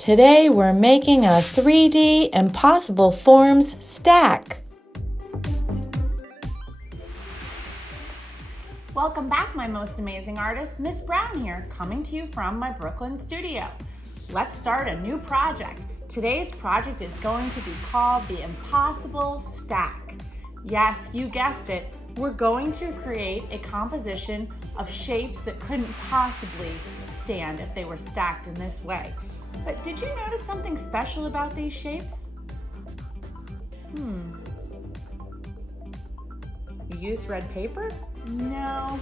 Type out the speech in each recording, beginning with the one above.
Today we're making a 3D impossible forms stack. Welcome back, my most amazing artists. Miss Brown here, coming to you from my Brooklyn studio. Let's start a new project. Today's project is going to be called the Impossible Stack. Yes, you guessed it. We're going to create a composition of shapes that couldn't possibly stand if they were stacked in this way. But did you notice something special about these shapes? You used red paper? No.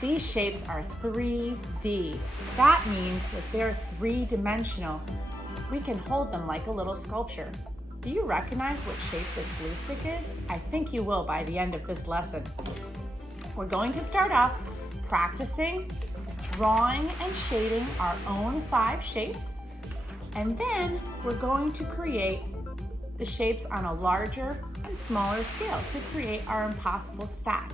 These shapes are 3D. That means that they're three-dimensional. We can hold them like a little sculpture. Do you recognize what shape this glue stick is? I think you will by the end of this lesson. We're going to start off practicing drawing and shading our own 5 shapes, and then we're going to create the shapes on a larger and smaller scale to create our impossible stack.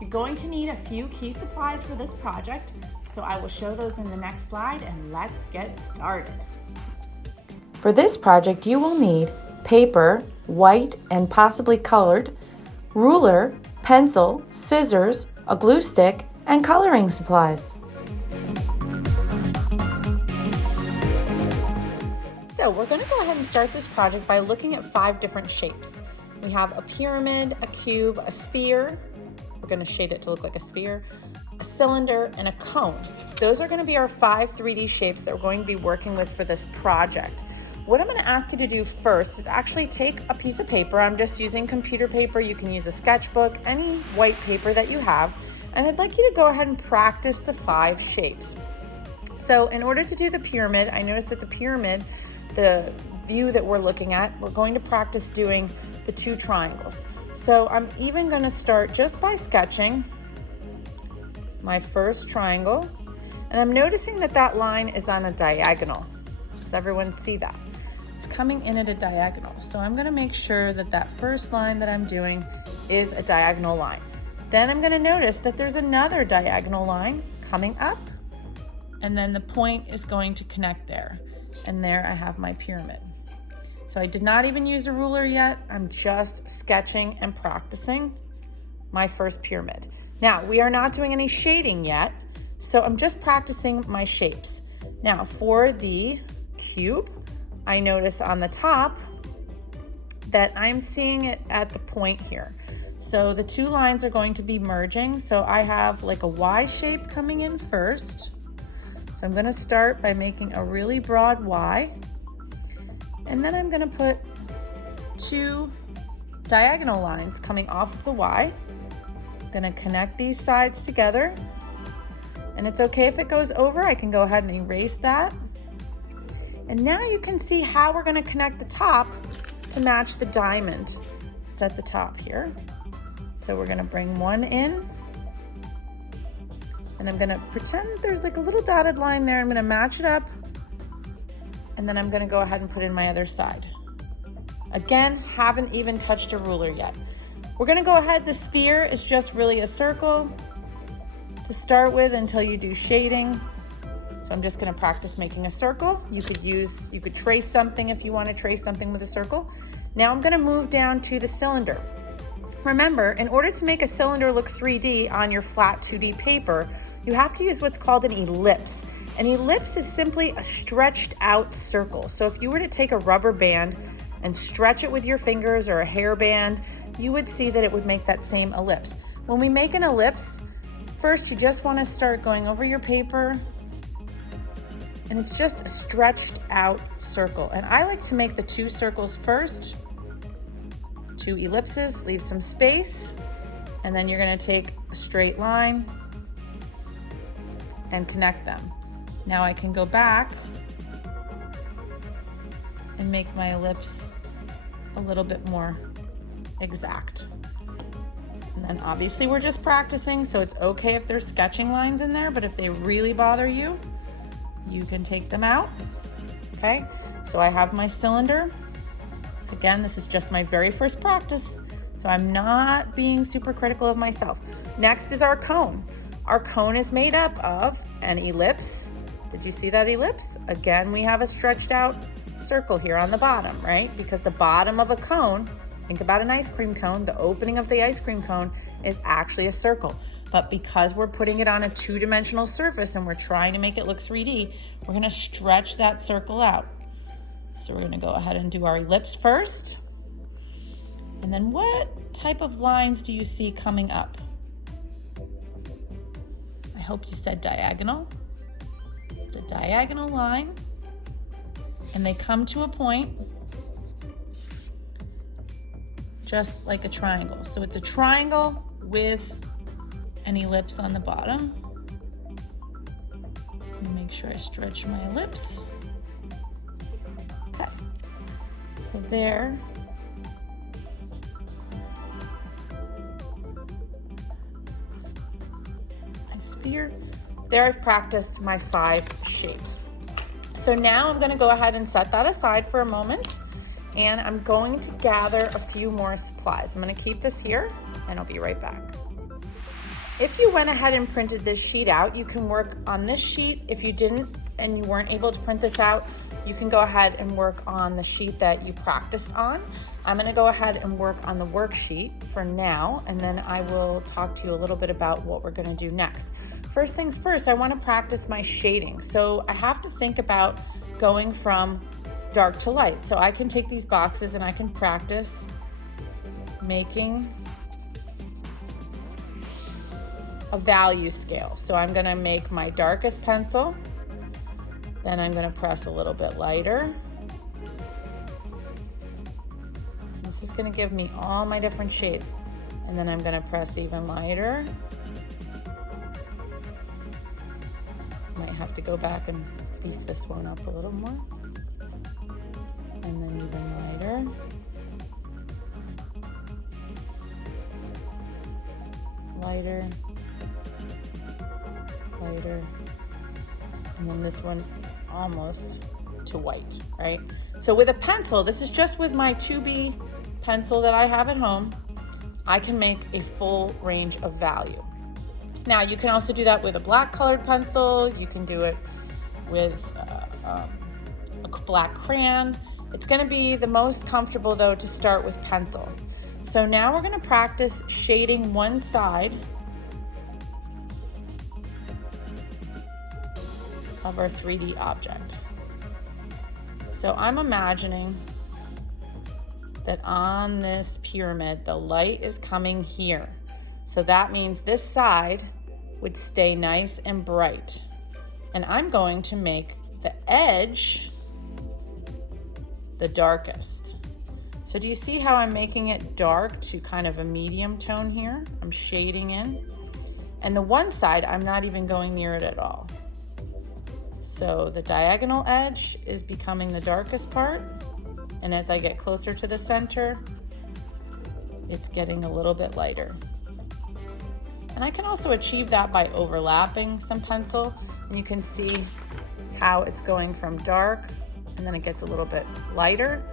You're going to need a few key supplies for this project, so I will show those in the next slide, and let's get started. For this project, you will need paper, white and possibly colored, ruler, pencil, scissors, a glue stick, and coloring supplies. So we're going to go ahead and start this project by looking at 5 different shapes. We have a pyramid, a cube, a sphere. We're going to shade it to look like a sphere, a cylinder, and a cone. Those are going to be our 5 3D shapes that we're going to be working with for this project. What I'm going to ask you to do first is actually take a piece of paper. I'm just using computer paper. You can use a sketchbook, any white paper that you have. And I'd like you to go ahead and practice the 5 shapes. So in order to do the pyramid, I noticed that the pyramid, the view that we're looking at, we're going to practice doing the 2 triangles. So I'm even going to start just by sketching my first triangle. And I'm noticing that that line is on a diagonal. Does everyone see that? It's coming in at a diagonal. So I'm going to make sure that that first line that I'm doing is a diagonal line. Then I'm going to notice that there's another diagonal line coming up, and then the point is going to connect there. And there I have my pyramid. So I did not even use a ruler yet. I'm just sketching and practicing my first pyramid. Now, we are not doing any shading yet, so I'm just practicing my shapes. Now, for the cube, I notice on the top that I'm seeing it at the point here. So the 2 lines are going to be merging. So I have like a Y shape coming in first. So I'm going to start by making a really broad Y. And then I'm going to put 2 diagonal lines coming off of the Y. I'm going to connect these sides together. And it's okay if it goes over. I can go ahead and erase that. And now you can see how we're going to connect the top to match the diamond. It's at the top here. So we're going to bring one in, and I'm going to pretend that there's like a little dotted line there. I'm going to match it up, and then I'm going to go ahead and put in my other side. Again, haven't even touched a ruler yet. We're going to go ahead. The sphere is just really a circle to start with until you do shading. So I'm just going to practice making a circle. You could trace something if you want to trace something with a circle. Now I'm going to move down to the cylinder. Remember, in order to make a cylinder look 3D on your flat 2D paper, you have to use what's called an ellipse. An ellipse is simply a stretched out circle. So if you were to take a rubber band and stretch it with your fingers or a hairband, you would see that it would make that same ellipse. When we make an ellipse, first you just want to start going over your paper, and it's just a stretched out circle. And I like to make the 2 circles first. 2 ellipses, leave some space, and then you're going to take a straight line and connect them. Now I can go back and make my ellipse a little bit more exact. And then obviously we're just practicing, so it's okay if there's sketching lines in there, but if they really bother you, you can take them out. Okay, so I have my cylinder. Again, this is just my very first practice, so I'm not being super critical of myself. Next is our cone. Our cone is made up of an ellipse, Did you see that ellipse? Again, we have a stretched out circle here on the bottom, right? Because the bottom of a cone, think about an ice cream cone, the opening of the ice cream cone is actually a circle. But because we're putting it on a two-dimensional surface and we're trying to make it look 3D, we're gonna stretch that circle out. So we're gonna go ahead and do our ellipse first. And then what type of lines do you see coming up? I hope you said diagonal. It's a diagonal line. And they come to a point just like a triangle. So it's a triangle with an ellipse on the bottom. Let me make sure I stretch my ellipse. Okay. So there. My sphere. There I've practiced my 5 shapes. So now I'm going to go ahead and set that aside for a moment, and I'm going to gather a few more supplies. I'm going to keep this here and I'll be right back. If you went ahead and printed this sheet out, you can work on this sheet. If you didn't and you weren't able to print this out, you can go ahead and work on the sheet that you practiced on. I'm going to go ahead and work on the worksheet for now, and then I will talk to you a little bit about what we're going to do next. First things first, I want to practice my shading. So I have to think about going from dark to light. So I can take these boxes and I can practice making a value scale. So I'm going to make my darkest pencil, then I'm going to press a little bit lighter. This is going to give me all my different shades, and then I'm going to press even lighter. Might have to go back and beef this one up a little more. And then even lighter. Lighter. Lighter. And then this one is almost to white, right? So with a pencil, this is just with my 2B pencil that I have at home, I can make a full range of value. Now, you can also do that with a black colored pencil. You can do it with a black crayon. It's going to be the most comfortable, though, to start with pencil. So now we're going to practice shading one side of our 3D object. So I'm imagining that on this pyramid, the light is coming here. So that means this side would stay nice and bright. And I'm going to make the edge the darkest. So do you see how I'm making it dark to kind of a medium tone here? I'm shading in. And the one side, I'm not even going near it at all. So the diagonal edge is becoming the darkest part. And as I get closer to the center, it's getting a little bit lighter. And I can also achieve that by overlapping some pencil. And you can see how it's going from dark, and then it gets a little bit lighter.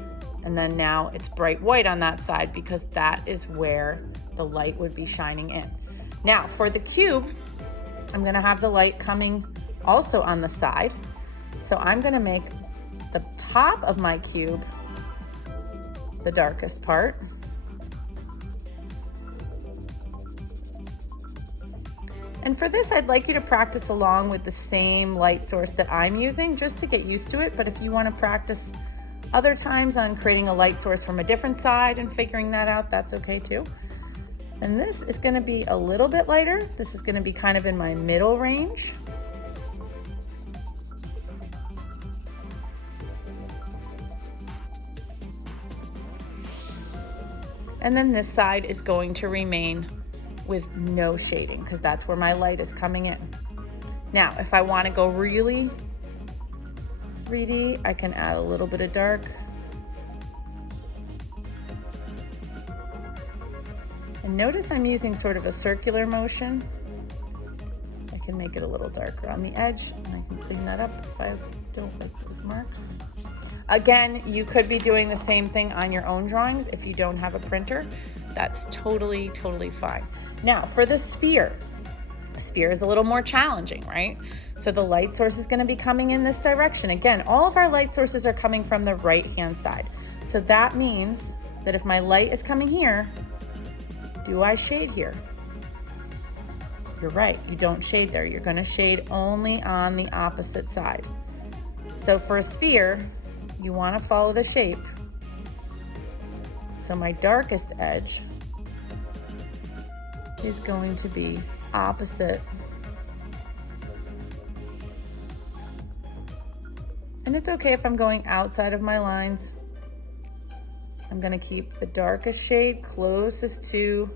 And then now it's bright white on that side because that is where the light would be shining in. Now for the cube, I'm gonna have the light coming also on the side. So I'm gonna make the top of my cube the darkest part. And for this, I'd like you to practice along with the same light source that I'm using just to get used to it. But if you want to practice other times on creating a light source from a different side and figuring that out, that's okay too. And this is going to be a little bit lighter. This is going to be kind of in my middle range. And then this side is going to remain with no shading because that's where my light is coming in. Now, if I want to go really 3D, I can add a little bit of dark. And notice I'm using sort of a circular motion. I can make it a little darker on the edge, and I can clean that up if I don't like those marks. Again, you could be doing the same thing on your own drawings if you don't have a printer. That's totally fine. Now for the sphere. Sphere is a little more challenging, right? So the light source is going to be coming in this direction. Again, all of our light sources are coming from the right-hand side. So that means that if my light is coming here, do I shade here? You're right, you don't shade there. You're going to shade only on the opposite side. So for a sphere, you want to follow the shape. So my darkest edge is going to be opposite. And it's okay if I'm going outside of my lines. I'm going to keep the darkest shade closest to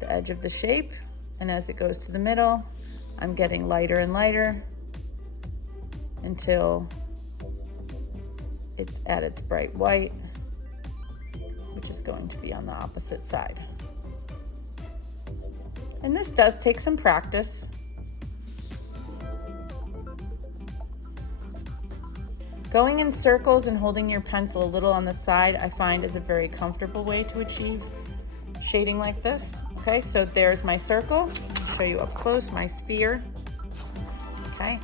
the edge of the shape. And as it goes to the middle, I'm getting lighter and lighter until it's at its bright white, which is going to be on the opposite side. And this does take some practice. Going in circles and holding your pencil a little on the side, I find is a very comfortable way to achieve shading like this. Okay, so there's my circle. I'll show you up close, my sphere. Okay,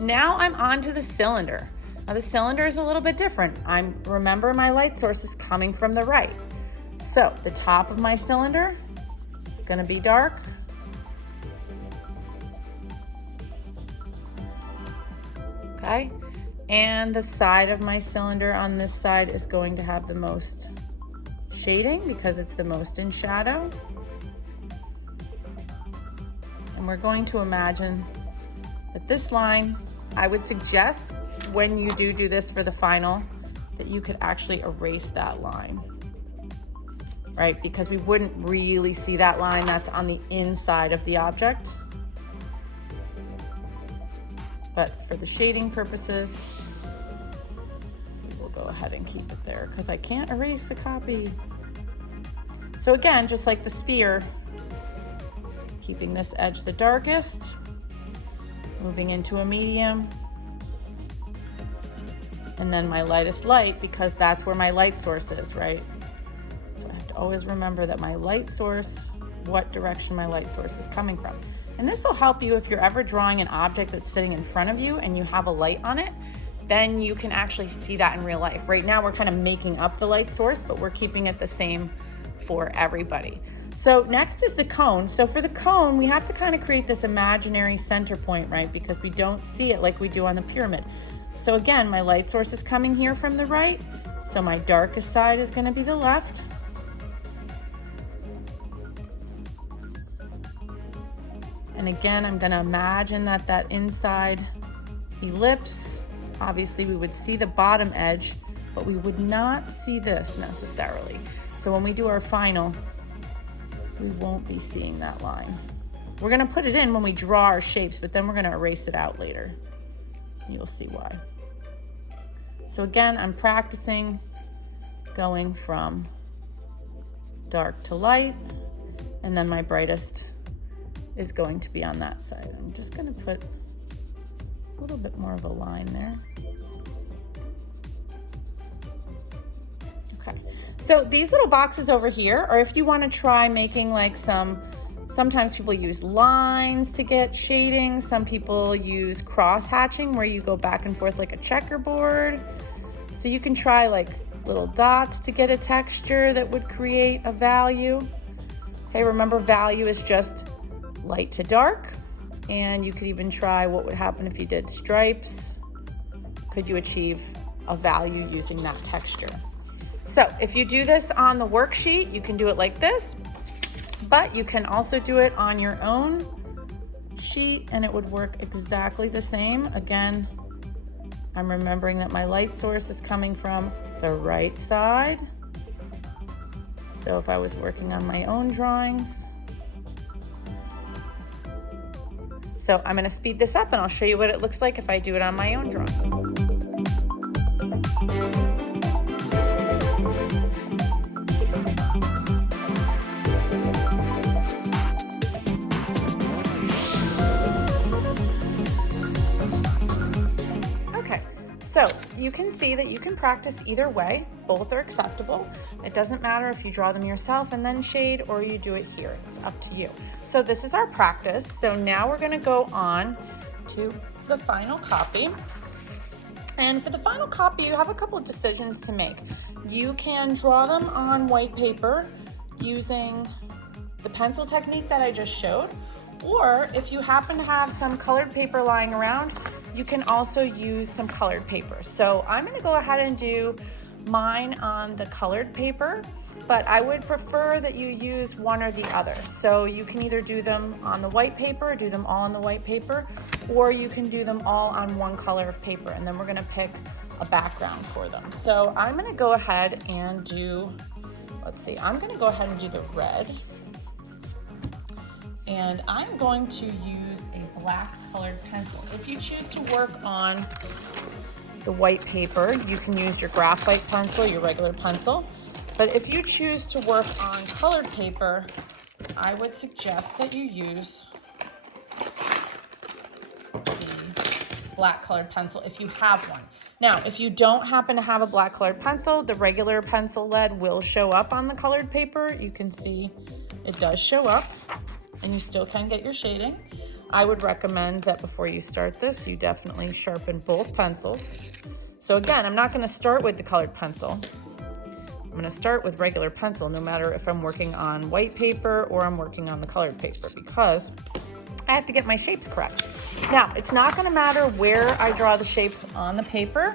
now I'm on to the cylinder. Now the cylinder is a little bit different. Remember my light source is coming from the right. So the top of my cylinder is gonna be dark. Okay, and the side of my cylinder on this side is going to have the most shading because it's the most in shadow. And we're going to imagine that this line, I would suggest when you do this for the final, that you could actually erase that line, right? Because we wouldn't really see that line that's on the inside of the object. But for the shading purposes, we'll go ahead and keep it there because I can't erase the copy. So again, just like the sphere, keeping this edge the darkest, moving into a medium, and then my lightest light because that's where my light source is, right? So I have to always remember that my light source, what direction my light source is coming from. And this will help you if you're ever drawing an object that's sitting in front of you and you have a light on it, then you can actually see that in real life. Right now we're kind of making up the light source, but we're keeping it the same for everybody. So next is the cone. So for the cone, we have to kind of create this imaginary center point, right? Because we don't see it like we do on the pyramid. So again, my light source is coming here from the right. So my darkest side is going to be the left. And again, I'm going to imagine that inside ellipse, obviously we would see the bottom edge, but we would not see this necessarily. So when we do our final, we won't be seeing that line. We're going to put it in when we draw our shapes, but then we're going to erase it out later. You'll see why. So again, I'm practicing going from dark to light, and then my brightest is going to be on that side. I'm just going to put a little bit more of a line there. Okay, so these little boxes over here, or if you want to try making like sometimes people use lines to get shading. Some people use cross hatching where you go back and forth like a checkerboard. So you can try like little dots to get a texture that would create a value. Okay, remember value is just light to dark. And you could even try what would happen if you did stripes. Could you achieve a value using that texture? So if you do this on the worksheet, you can do it like this, but you can also do it on your own sheet and it would work exactly the same. Again, I'm remembering that my light source is coming from the right side. So if I was working on my own drawings, so I'm going to speed this up and I'll show you what it looks like if I do it on my own drawing. So you can see that you can practice either way. Both are acceptable. It doesn't matter if you draw them yourself and then shade or you do it here. It's up to you. So this is our practice. So now we're gonna go on to the final copy. And for the final copy, you have a couple of decisions to make. You can draw them on white paper using the pencil technique that I just showed, or if you happen to have some colored paper lying around, you can also use some colored paper. So I'm gonna go ahead and do mine on the colored paper, but I would prefer that you use one or the other. So you can either do them on the white paper, do them all on the white paper, or you can do them all on one color of paper, and then we're gonna pick a background for them. So I'm gonna go ahead and do, let's see, I'm gonna go ahead and do the red. And I'm going to use a black colored pencil. If you choose to work on the white paper, you can use your graphite pencil, your regular pencil. But if you choose to work on colored paper, I would suggest that you use the black colored pencil if you have one. Now, if you don't happen to have a black colored pencil, the regular pencil lead will show up on the colored paper. You can see it does show up, and you still can get your shading. I would recommend that before you start this, you definitely sharpen both pencils. So again, I'm not gonna start with the colored pencil. I'm gonna start with regular pencil, no matter if I'm working on white paper or I'm working on the colored paper, because I have to get my shapes correct. Now, it's not gonna matter where I draw the shapes on the paper,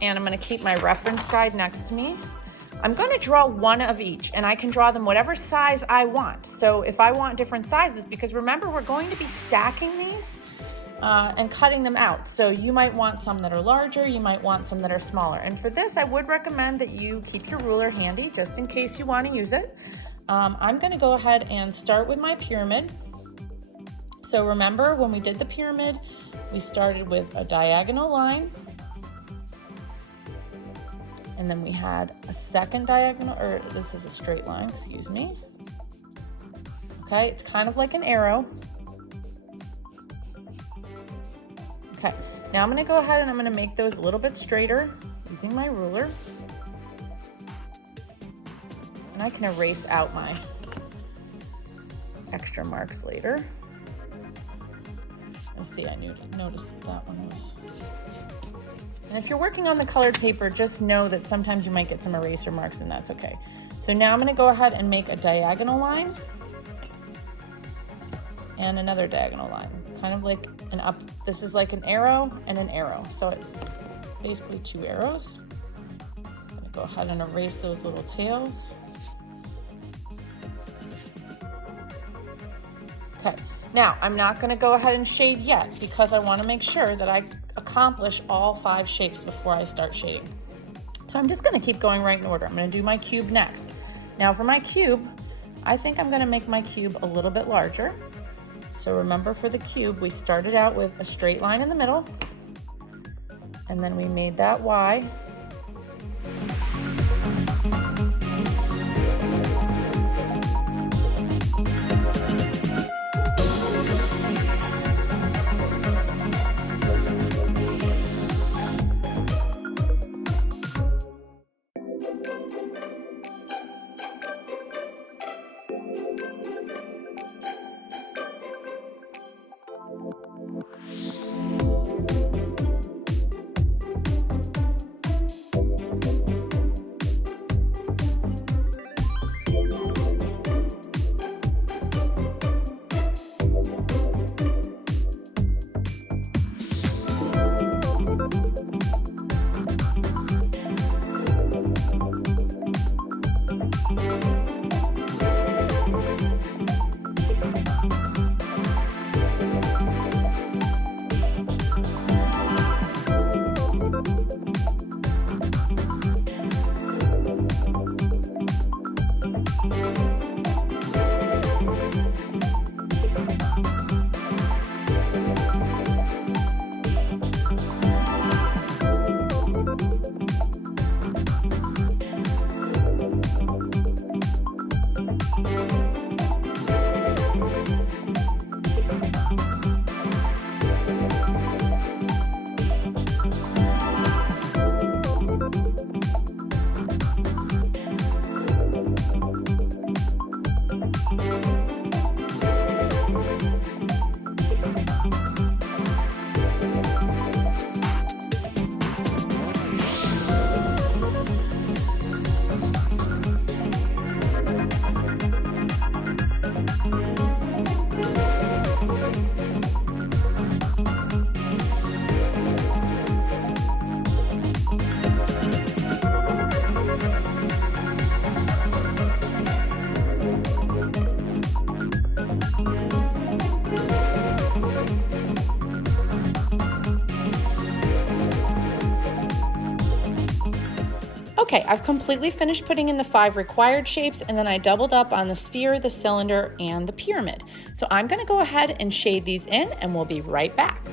and I'm gonna keep my reference guide next to me. I'm gonna draw one of each, and I can draw them whatever size I want. So if I want different sizes, because remember, we're going to be stacking these and cutting them out. So you might want some that are larger, you might want some that are smaller. And for this, I would recommend that you keep your ruler handy just in case you wanna use it. I'm gonna go ahead and start with my pyramid. So remember, when we did the pyramid, we started with a diagonal line, and then we had a second diagonal, or this is a straight line, excuse me. Okay, it's kind of like an arrow. Okay, now I'm gonna go ahead and I'm gonna make those a little bit straighter using my ruler. And I can erase out my extra marks later. Let's see, I noticed that one was. And if you're working on the colored paper, just know that sometimes you might get some eraser marks, and that's okay. So now I'm gonna go ahead and make a diagonal line and another diagonal line, kind of like an up. This is like an arrow and an arrow. So it's basically two arrows. I'm gonna go ahead and erase those little tails. Okay, now I'm not gonna go ahead and shade yet because I wanna make sure that I accomplish all 5 shapes before I start shading. So I'm just gonna keep going right in order. I'm gonna do my cube next. Now for my cube, I think I'm gonna make my cube a little bit larger. So remember, for the cube, we started out with a straight line in the middle, and then we made that Y. Okay, I've completely finished putting in the 5 required shapes, and then I doubled up on the sphere, the cylinder, and the pyramid. So I'm gonna go ahead and shade these in, and we'll be right back.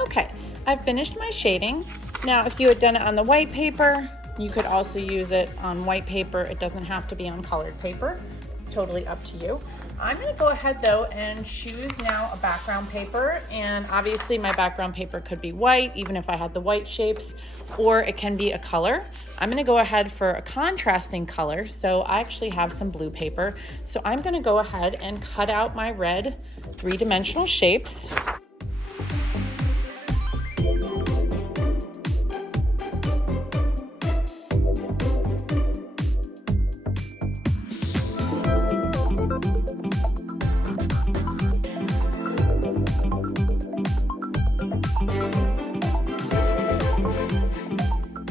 Okay, I've finished my shading. Now, if you had done it on the white paper, you could also use it on white paper. It doesn't have to be on colored paper. It's totally up to you. I'm gonna go ahead though and choose now a background paper, and obviously my background paper could be white, even if I had the white shapes, or it can be a color. I'm gonna go ahead for a contrasting color, so I actually have some blue paper. So I'm gonna go ahead and cut out my red 3-dimensional shapes.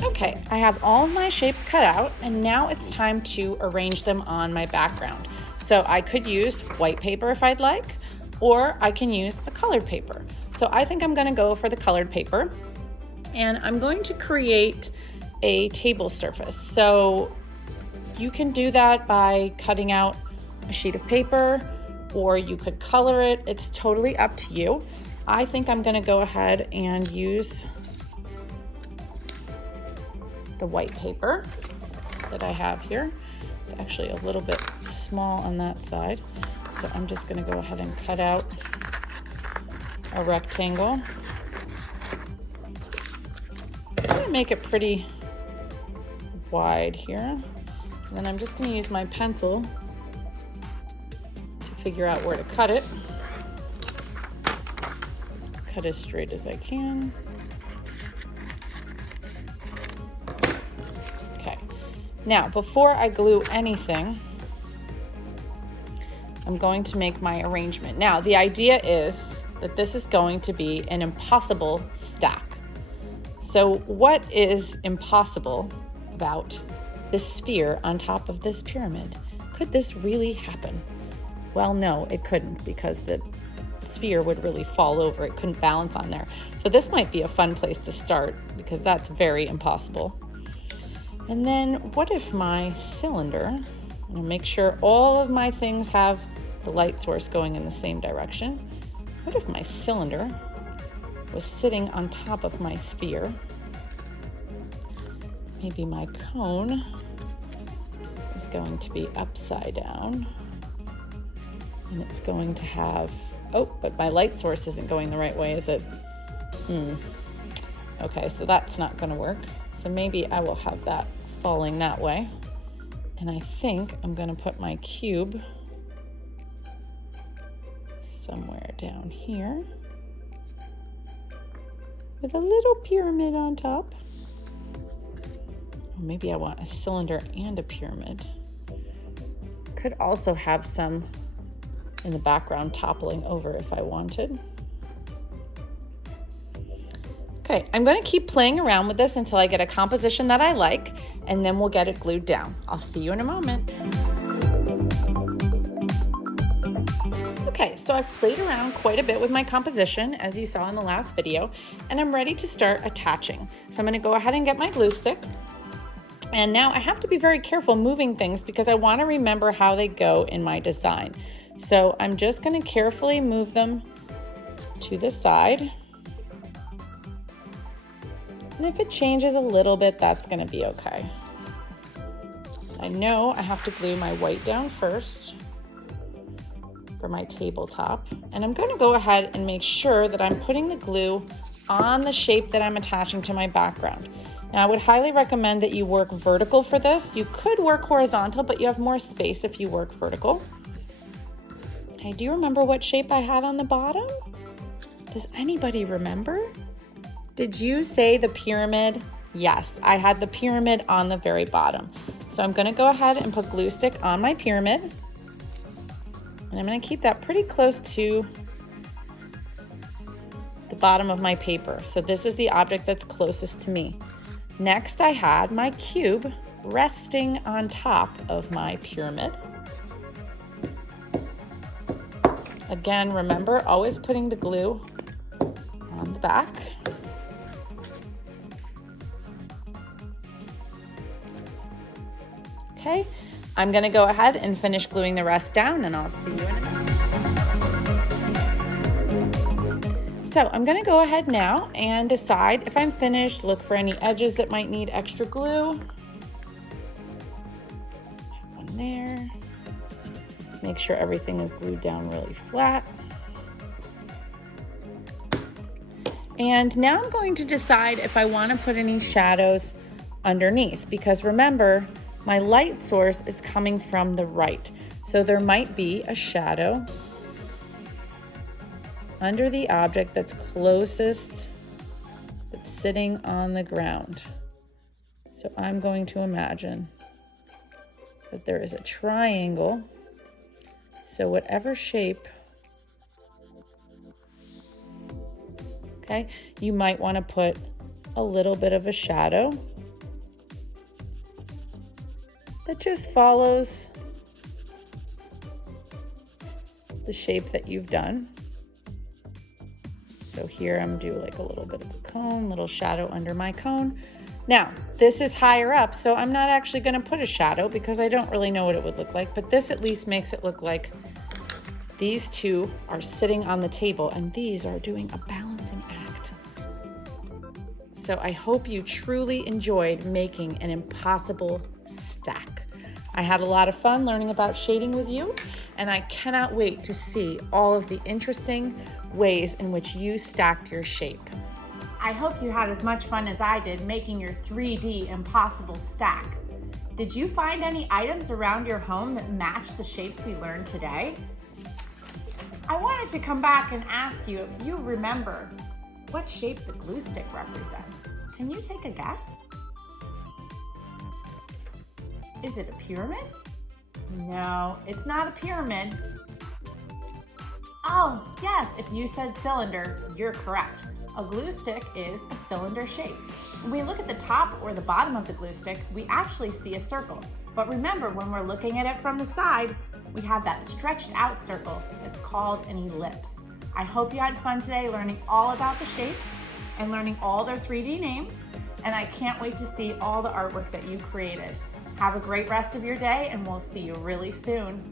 Okay, I have all of my shapes cut out, and now it's time to arrange them on my background. So I could use white paper if I'd like, or I can use a colored paper. So I think I'm gonna go for the colored paper, and I'm going to create a table surface. So you can do that by cutting out a sheet of paper, or you could color it. It's totally up to you. I think I'm gonna go ahead and use the white paper that I have here. It's actually a little bit small on that side. So I'm just gonna go ahead and cut out a rectangle. I'm gonna make it pretty wide here. And then I'm just gonna use my pencil to figure out where to cut it. Cut as straight as I can. Now, before I glue anything, I'm going to make my arrangement. Now, the idea is that this is going to be an impossible stack. So what is impossible about this sphere on top of this pyramid? Could this really happen? Well, no, it couldn't, because the sphere would really fall over. It couldn't balance on there. So this might be a fun place to start, because that's very impossible. And then what if my cylinder, I'm gonna make sure all of my things have the light source going in the same direction. What if my cylinder was sitting on top of my sphere? Maybe my cone is going to be upside down. And it's going to have, oh, but my light source isn't going the right way, is it? Okay, so that's not gonna work. So maybe I will have that falling that way. And I think I'm gonna put my cube somewhere down here with a little pyramid on top. Or maybe I want a cylinder and a pyramid. Could also have some in the background toppling over if I wanted. Okay, I'm gonna keep playing around with this until I get a composition that I like, and then we'll get it glued down. I'll see you in a moment. Okay, so I've played around quite a bit with my composition, as you saw in the last video, and I'm ready to start attaching. So I'm gonna go ahead and get my glue stick. And now I have to be very careful moving things because I wanna remember how they go in my design. So I'm just gonna carefully move them to the side. And if it changes a little bit, that's gonna be okay. I know I have to glue my white down first for my tabletop. And I'm gonna go ahead and make sure that I'm putting the glue on the shape that I'm attaching to my background. Now, I would highly recommend that you work vertical for this. You could work horizontal, but you have more space if you work vertical. Hey, do you remember what shape I had on the bottom? Does anybody remember? Did you say the pyramid? Yes, I had the pyramid on the very bottom. So I'm gonna go ahead and put glue stick on my pyramid. And I'm gonna keep that pretty close to the the bottom of my paper. So this is the object that's closest to me. Next, I had my cube resting on top of my pyramid. Again, remember, always putting the glue on the back. Okay, I'm gonna go ahead and finish gluing the rest down, and I'll see you in a minute. So I'm gonna go ahead now and decide if I'm finished, look for any edges that might need extra glue. One there. Make sure everything is glued down really flat. And now I'm going to decide if I want to put any shadows underneath, because remember, my light source is coming from the right. So there might be a shadow under the object that's closest, that's sitting on the ground. So I'm going to imagine that there is a triangle. So whatever shape, okay, you might want to put a little bit of a shadow that just follows the shape that you've done. So here I'm doing like a little bit of a cone, little shadow under my cone. Now, this is higher up, so I'm not actually going to put a shadow because I don't really know what it would look like, but this at least makes it look like these two are sitting on the table and these are doing a balancing act. So I hope you truly enjoyed making an impossible stack. I had a lot of fun learning about shading with you, and I cannot wait to see all of the interesting ways in which you stacked your shape. I hope you had as much fun as I did making your 3D impossible stack. Did you find any items around your home that match the shapes we learned today? I wanted to come back and ask you if you remember what shape the glue stick represents. Can you take a guess? Is it a pyramid? No, it's not a pyramid. Oh, yes, if you said cylinder, you're correct. A glue stick is a cylinder shape. When we look at the top or the bottom of the glue stick, we actually see a circle. But remember, when we're looking at it from the side, we have that stretched out circle. It's called an ellipse. I hope you had fun today learning all about the shapes and learning all their 3D names. And I can't wait to see all the artwork that you created. Have a great rest of your day, and we'll see you really soon.